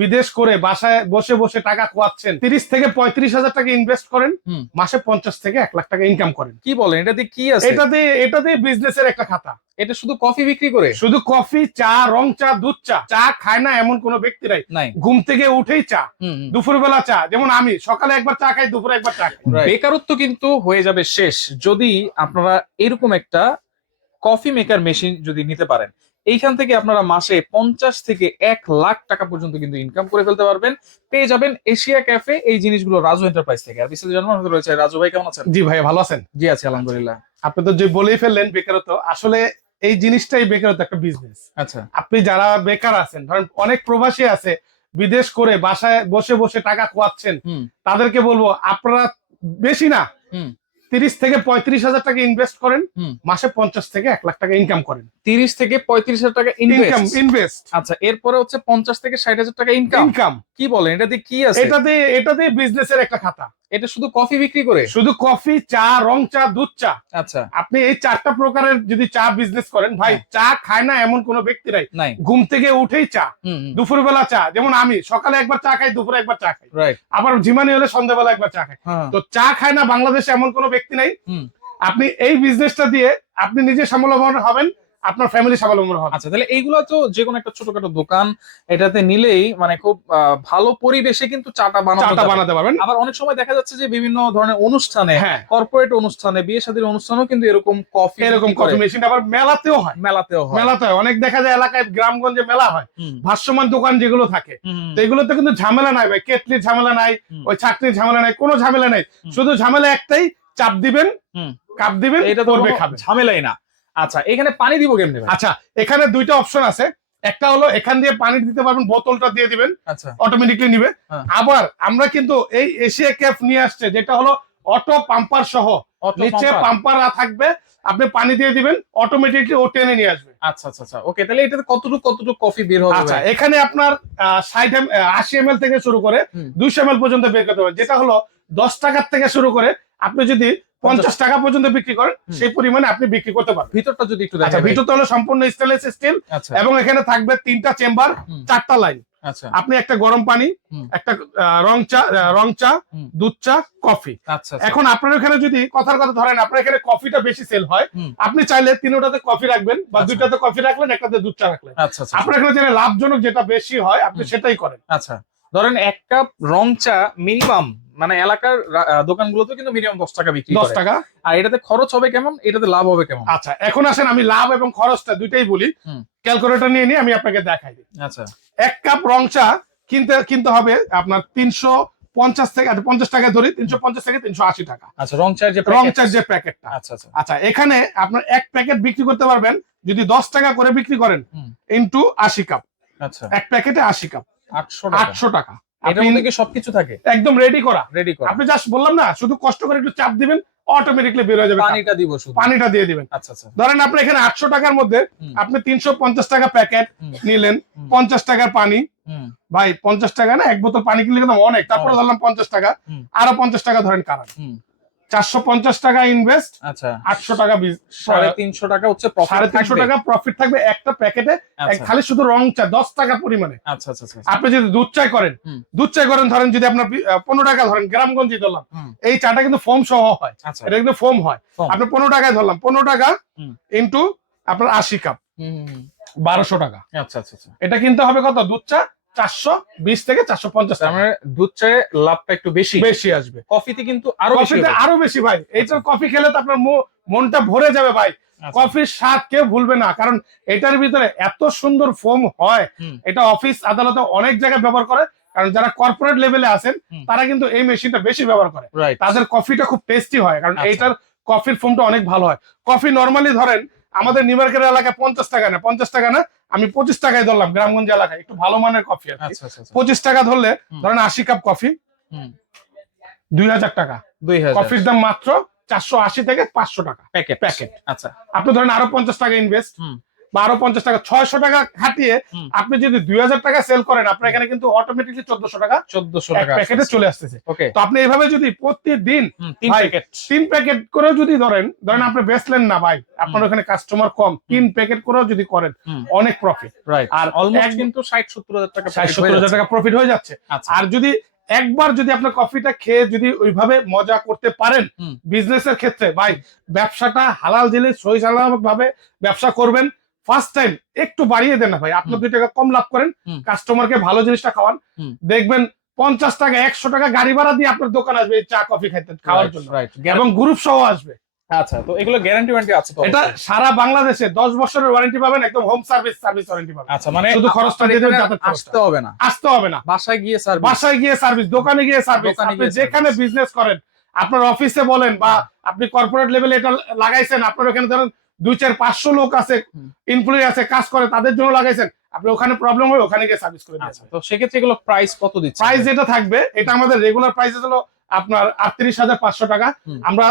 বিদেশ করে বাসায় বসে বসে টাকা খোয়াচ্ছেন, 30 থেকে 35 হাজার টাকা ইনভেস্ট করেন, মাসে 50 থেকে 1 লাখ টাকা ইনকাম করেন। কি বলেন, এটা দিয়ে কি আছে? এটাতে বিজনেসের একটা খাতা। এটা শুধু কফি বিক্রি করে? শুধু কফি, চা, রং চা, দুধ চা। চা খায় না এমন কোনো ব্যক্তি নাই। ঘুম থেকে উঠেই চা, দুপুরবেলা চা। যেমন আমি সকালে একবার চা খাই, দুপুরে একবার চা খাই। বেকারত্ব কিন্তু হয়ে যাবে শেষ যদি আপনারা এরকম একটা কফি মেকার মেশিন যদি নিতে পারেন। এইখান থেকে আপনারা মাসে 50 থেকে 1 লাখ টাকা পর্যন্ত কিন্তু ইনকাম করে ফেলতে পারবেন। পেয়ে যাবেন এশিয়া ক্যাফে এই জিনিসগুলো রাজু এন্টারপ্রাইজ থেকে। আর বিস্তারিত জানার জন্য রয়েছে রাজু ভাই। কেমন আছেন? জি ভাই, ভালো আছেন? জি আছি আলহামদুলিল্লাহ। আপনি তো যে বলেই ফেললেন বেকারত্ব, আসলে এই জিনিসটাই বেকারত্ব, একটা বিজনেস। আচ্ছা, আপনি যারা বেকার আছেন, ধরেন অনেক প্রবাসী আছে বিদেশ করে বাসায় বসে বসে টাকা খোয়াচ্ছেন, তাদেরকে বলবো আপনারা বেশি না 30 থেকে 35 হাজার টাকা ইনভেস্ট করেন, মাসে 50 থেকে 1 লাখ টাকা ইনকাম করেন। 30 থেকে 35 হাজার টাকা ইনভেস্ট। আচ্ছা, এরপরে হচ্ছে 50 থেকে 60 হাজার টাকা ইনকাম। কি বলেন, এটা দিয়ে কি আছে? এটাতে বিজনেসের একটা খাতা। এটা শুধু কফি বিক্রি করে? শুধু কফি, চা, রং চা, দুধ চা। আচ্ছা, আপনি এই 4টা প্রকারের যদি চা বিজনেস করেন, ভাই চা খায় না এমন কোনো ব্যক্তি নাই। ঘুম থেকে উঠেই চা, দুপুরবেলা চা। যেমন আমি সকালে একবার চা খাই, দুপুরে একবার চা খাই, আবার ঝিমানি হলে সন্ধ্যাবেলা একবার চা খাই। তো চা খায় না বাংলাদেশে এমন কোনো ব্যক্তি নাই। আপনি এই বিজনেসটা দিয়ে আপনি নিজে স্বাবলম্বন হবেন, আপনার ফ্যামিলি স্বাবলম্বন হবে। আচ্ছা, তাহলে এইগুলো তো যে কোনো একটা ছোটখাটো দোকান এটাতে নিলেই মানে খুব ভালো পরিবেশে কিন্তু চাটা বানাতে পারবেন। আবার অনেক সময় দেখা যাচ্ছে যে বিভিন্ন ধরনের অনুষ্ঠানে, কর্পোরেট অনুষ্ঠানে, বিয়ে শাদীর অনুষ্ঠানেও কিন্তু এরকম কফি মেশিন আবার মেলাতেও হয়। অনেক দেখা যায় এলাকায় গ্রামগঞ্জে মেলা হয়, ভাষ্যমান দোকান যেগুলো থাকে, তো এগুলোতে কিন্তু ঝামেলা নাই ভাই। কেটলির ঝামেলা নাই, ওই ছাকনির ঝামেলা নাই, কোনো ঝামেলা নাই। শুধু ঝামেলা একটাই, চাপ দিবেন, কাপ দিবেন, এটা করবে, খাবে, ঝামেলাই না। আচ্ছা, এখানে পানি দিব কেমনে? আচ্ছা, এখানে দুইটা অপশন আছে। একটা হলো এখান দিয়ে পানি দিতে পারবেন, বোতলটা দিয়ে দিবেন, আচ্ছা, অটোমেটিকলি নিবে। আবার আমরা কিন্তু এই এশিয়া ক্যাফ নিয়ে আসছে, যেটা হলো অটো পাম্পার সহ, নিচে পাম্পার থাকবে, আপনি পানি দিয়ে দিবেন, অটোমেটিকলি ও টেনে নিয়ে আসবে। আচ্ছা আচ্ছা আচ্ছা, ওকে। তাহলে এটাতে কতটুকু কফি বের হবে? আচ্ছা, এখানে আপনার 80 ml থেকে শুরু করে 200 ml পর্যন্ত বের করতে পারবেন। যেটা হলো 10 টাকার থেকে শুরু করে আপনি যদি 50 টাকা পর্যন্ত বিক্রি করেন, সেই পরিমাণে আপনি বিক্রি করতে পারবেন। ভিতরটা যদি একটু দেখেন। ভিতরটা হলো সম্পূর্ণ স্টেনলেস স্টিল, এবং এখানে থাকবে 3টা চেম্বার, 4টা লাইন। আচ্ছা, আপনি একটা গরম পানি, একটা রং চা, দুধ চা, কফি। আচ্ছা, এখন আপনার এখানে যদি কথার কথা ধরেন আপনার এখানে কফিটা বেশি সেল হয়, আপনি চাইলে 3টাতে কফি রাখবেন, বা 2টাতে কফি রাখলেন, একটাতে দুধ চা রাখলেন। আচ্ছা, আপনার এখানে যেটা লাভজনক, যেটা বেশি হয়, আপনি সেটাই করেন। আচ্ছা, ধরেন 1 কাপ রং চা মিনিমাম মানে এলাকার দোকানগুলোতে কিন্তু মিনিমাম 10 টাকা বিক্রি করে। 10 টাকা। আর এটাতে খরচ হবে কেমন, এটাতে লাভ হবে কেমন? আচ্ছা, এখন আসেন আমি লাভ এবং খরচটা দুইটাই বলি। ক্যালকুলেটর নিয়ে নিয়ে আমি আপনাকে দেখাই দিই। আচ্ছা, 1 কাপ রং চা কিনতে হবে আপনার 350 থেকে 50 টাকা ধরি, 350 থেকে 380 টাকা। আচ্ছা, রং চার যে প্যাকেটটা। আচ্ছা আচ্ছা আচ্ছা, এখানে আপনার 1 প্যাকেট বিক্রি করতে পারবেন যদি 10 টাকা করে বিক্রি করেন, ইনটু 80 কাপ। আচ্ছা, 1 প্যাকেটে 80 কাপ, 800 টাকা। এটার মধ্যে কি সবকিছু থাকে? একদম রেডি করা। আপনি জাস্ট বললাম না, শুধু কষ্ট করে একটু চাপ দিবেন, অটোমেটিকলি বের হয়ে যাবে। পানিটা দিয়ে দিবেন। আচ্ছা আচ্ছা, ধরেন আপনি এখানে 800 টাকার মধ্যে আপনি 350 টাকা প্যাকেট নিলেন, 50 টাকার পানি। ভাই 50 টাকা না, 1 বোতল পানি কিনলে কিন্তু অনেক। তারপরে ধরলাম 50 টাকা, আরো 50 টাকা ধরেন কারণ 450 টাকা ইনভেস্ট। আচ্ছা, 800 টাকা, 350 টাকা হচ্ছে প্রফিট। 350 টাকা প্রফিট থাকবে একটা প্যাকেটে, খালি শুধু রং চা 10 টাকা পরিমাণে। আচ্ছা আচ্ছা, আপনি যদি দুধ চাই করেন, ধরেন যদি আপনার 15 টাকা ধরেন, গ্রামগঞ্জে ধরলাম, এই চাটা কিন্তু ফোম সহ হয়। এটা কিন্তু ফোম হয়। আপনি 15 টাকায় ধরলাম, 15 টাকা ইনটু আপনার 80 কাপ, 1200 টাকা। আচ্ছা আচ্ছা, এটা কিনতে হবে কত? দুধ চা 420 থেকে 450 টাকা। মানে দুধ চায়ে লাভটা একটু বেশি আসবে। কফিতে কিন্তু আরো বেশি ভাই। এইটার কফি খেলে তো আপনার মনটা ভরে যাবে ভাই। কফির স্বাদ কেউ ভুলবে না, কারণ এটার ভিতরে এত সুন্দর ফোম হয়। এটা অফিস আদালতে অনেক জায়গায় ব্যবহার করে, কারণ যারা কর্পোরেট লেভেলে আছেন তারা কিন্তু এই মেশিনটা বেশি ব্যবহার করে। তাদের কফিটা খুব টেস্টি হয়, কারণ এইটার কফির ফোমটা অনেক ভালো হয়। কফি নরমালি ধরেন আমাদের নিউ মার্কেট এলাকায় 50 টাকা না, আমি 25 টাকায় ধরলাম, গ্রামগঞ্জ এলাকায় একটু ভালো মানের কফি আর কি। 25 টাকা ধরলে ধরেন 80 কাপ কফি, 2000 টাকা। কফির দাম মাত্র 480 থেকে 500 টাকা প্যাকেট। আচ্ছা, আপনি ধরেন আরো 50 টাকা ইনভেস্ট, 1250 টাকা 600 টাকা খাটিয়ে আপনি যদি 2000 টাকা সেল করেন, আপনার এখানে কিন্তু অটোমেটিকলি 1400 টাকা 1400 এক টাকা প্যাকেটে চলে আসতেছে। ওকে, তো আপনি এইভাবে যদি প্রতিদিন 3 ভাই, প্যাকেট 3 প্যাকেট করেও যদি ধরেন আপনি বেচলেন না ভাই, আপনার ওখানে কাস্টমার কম, 3 প্যাকেট করেও যদি করেন অনেক প্রফিট। রাইট, আর আর অলমোস্ট কিন্তু 60-70 হাজার টাকা 60-70 টাকা প্রফিট হয়ে যাচ্ছে। আচ্ছা, আর যদি একবার যদি আপনার কফিটা খেয়ে যদি ওইভাবে মজা করতে পারেন বিজনেসের ক্ষেত্রে, ভাই ব্যবসাটা হালাল জিনিস সহি সালামত ভাবে ব্যবসা করবেন। ফার্স্ট টাইম একটু বাড়িয়ে দেন না ভাই, আপনি 2 টাকা কম লাভ করেন, কাস্টমারকে ভালো জিনিসটা খাওয়ান, দেখবেন 50 টাকা 100 টাকা গাড়ি ভাড়া দিয়ে আপনার দোকান আসবে এই চা কফি খাইতে খাওয়ার জন্য, এবং গ্রুপ সহ আসবে। আচ্ছা, তো এগুলো গ্যারান্টি ওয়ারেন্টি আছে তো? এটা সারা বাংলাদেশে 10 বছরের ওয়ারেন্টি পাবেন, একদম হোম সার্ভিস ওয়ারেন্টি পাবেন। আচ্ছা, মানে শুধু খরচটা দিয়ে দেবেন, যাতায়াত আসতে হবে না, আসতে হবে না, বাসায় গিয়ে সার্ভিস, বাসায় গিয়ে সার্ভিস, দোকানে গিয়ে সার্ভিস। আপনি যেখানে বিজনেস করেন, আপনার অফিসে বলেন বা আপনি কর্পোরেট লেভেলে এটা লাগাইছেন, আপনার ওখানে ধরেন 200-500 লোক আছে, এমপ্লয়ি আছে, কাজ করে, তাদের জন্য লাগাইছেন, আপনি ওখানে প্রবলেম হয় ওখানে গিয়ে সার্ভিস করে দিয়েছেন। তো সেক্ষেত্রে এগুলো প্রাইস কত দিচ্ছে? প্রাইস যেটা থাকবে, এটা আমাদের রেগুলার প্রাইস হলো আপনার 38,500 টাকা। আমরা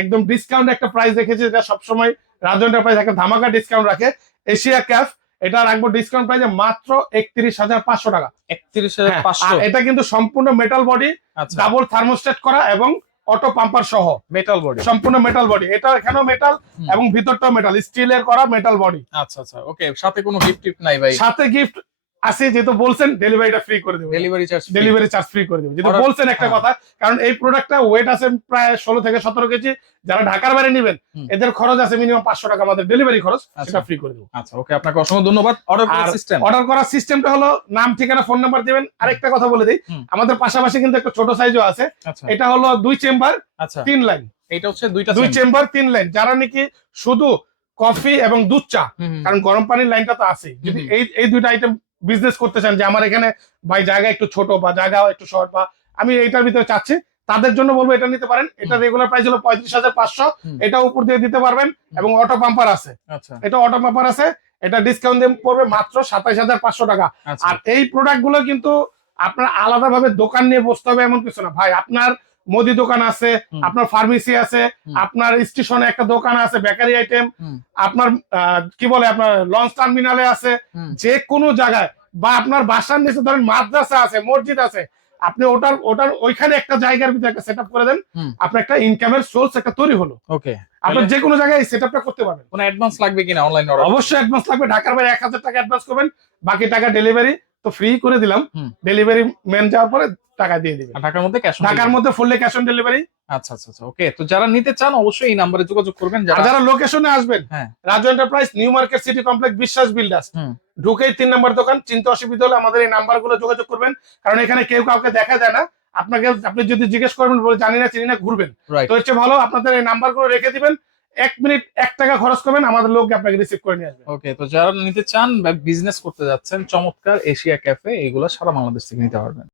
একদম ডিসকাউন্ট একটা প্রাইস রেখেছি, যেটা সবসময় রাজু এন্টারপ্রাইজ একটা ধামাকা ডিসকাউন্ট রাখে। এশিয়া ক্যাফ এটা রাখবো ডিসকাউন্ট প্রাইসে মাত্র 31,500 টাকা। 31,500। এটা কিন্তু সম্পূর্ণ মেটাল বডি, ডাবল থার্মোস্টেট করা এবং অটো পাম্পার সহ মেটাল বডি, সম্পূর্ণ মেটাল বডি। এটা এখানেও মেটাল এবং ভিতরটাও মেটাল, স্টিলের করা মেটাল বডি। আচ্ছা আচ্ছা, ওকে। সাথে কোনো গিফট নাই ভাই? সাথে গিফট আছে, যেহেতু বলছেন ডেলিভারিটা ফ্রি করে দেবো, ডেলিভারি চার্জ ফ্রি করে দেবো, যেহেতু বলছেন একটা কথা। কারণ এই প্রোডাক্টটা ওয়েট আছে প্রায় 16 থেকে 17 কেজি। যারা ঢাকার বাইরে নেবেন এদের খরচ আছে মিনিমাম 500 টাকা, আমাদের ডেলিভারি খরচ, সেটা ফ্রি করে দেবো। আচ্ছা, ওকে, আপনাকে অসংখ্য ধন্যবাদ। অর্ডার করার সিস্টেমটা হলো নাম, ঠিকানা, ফোন নাম্বার দিবেন। আরেকটা কথা বলে দিই, আমাদের পাশাপাশি কিন্তু একটা ছোট সাইজও আছে। এটা হলো 2 চেম্বার 3 লাইন। এটা হচ্ছে 2 চেম্বার 3 লাইন। যারা নাকি শুধু কফি এবং দুধ চা, কারণ গরম পানির লাইনটা তো আছে, যদি এই দুইটা আইটেম বিজনেস করতে চান, যে আমার এখানে ভাই জায়গা একটু ছোট বা জায়গা একটু শর্ট, বা আমি এইটার ভিতরে চাচ্ছি, তাদের জন্য বলবো এটা নিতে পারেন। এটা রেগুলার প্রাইস হলো 35,500, এটা উপর দিয়ে দিতে পারবেন, এবং অটো পাম্পার আছে। এটা অটো পাম্পার আছে, এটা ডিসকাউন্ট দিয়ে পড়বে মাত্র 27,500 টাকা। আর এই প্রোডাক্ট গুলো কিন্তু আপনার আলাদাভাবে দোকান নিয়ে বসতে হবে এমন কিছু না ভাই। আপনার মুদি দোকান আছে, আপনার ফার্মেসি আছে, আপনার স্টেশনে একটা দোকান আছে বেকারি আইটেম, আপনার কি বলে আপনার লঞ্চ টার্মিনালে আছে, যে কোনো জায়গায়, বা আপনার বাসার নিচে ধরেন মাদ্রাসা আছে, মসজিদ আছে, আপনি ওটার ওইখানে একটা জায়গার ভিতরে একটা সেটআপ করে দেন, আপনার একটা ইনকামের সোর্স একটা তৈরি হলো। ওকে, আপনি যে কোনো জায়গায় এই সেটআপটা করতে পারবেন। কোনো অ্যাডভান্স লাগবে কিনা অনলাইন অর্ডার? অবশ্যই অ্যাডভান্স লাগবে। ঢাকার বাইরে 1000 টাকা অ্যাডভান্স করবেন, বাকি টাকা ডেলিভারি তো ফ্রি করে দিলাম, ডেলিভারি ম্যান যাওয়ার পরে টাকা দিয়ে দিবেন। ঢাকার মধ্যে ফুললি ক্যাশ অন ডেলিভারি। আচ্ছা আচ্ছা, ওকে। তো যারা নিতে চান অবশ্যই এই নাম্বারে যোগাযোগ করবেন। যারা লোকেশনে আসবেন, Raju enterprise, new market city complex, বিশ্বাস বিল্ডার্স, ঢুকেই 3 নম্বর দোকান। চিন্তা অসুবিধা হলে আমাদের এই নাম্বারগুলো যোগাযোগ করবেন, কারণ এখানে কেউ কাউকে দেখা যায় না। আপনি যদি জিজ্ঞেস করবেন, জানি না চিনি না, ঘুরবেন, তো হচ্ছে ভালো আপনাদের এই নাম্বারগুলো রেখে দিবেন। 1 মিনিট 1 টাকা খরচ করবেন, আমাদের লোক আপনাকে রিসিভ করে নিয়ে আসবে। ওকে, তো যারা নিতে চান বা বিজনেস করতে যাচ্ছেন, চমৎকার এশিয়া ক্যাফে, এইগুলো সারা বাংলাদেশ থেকে নিতে পারবেন।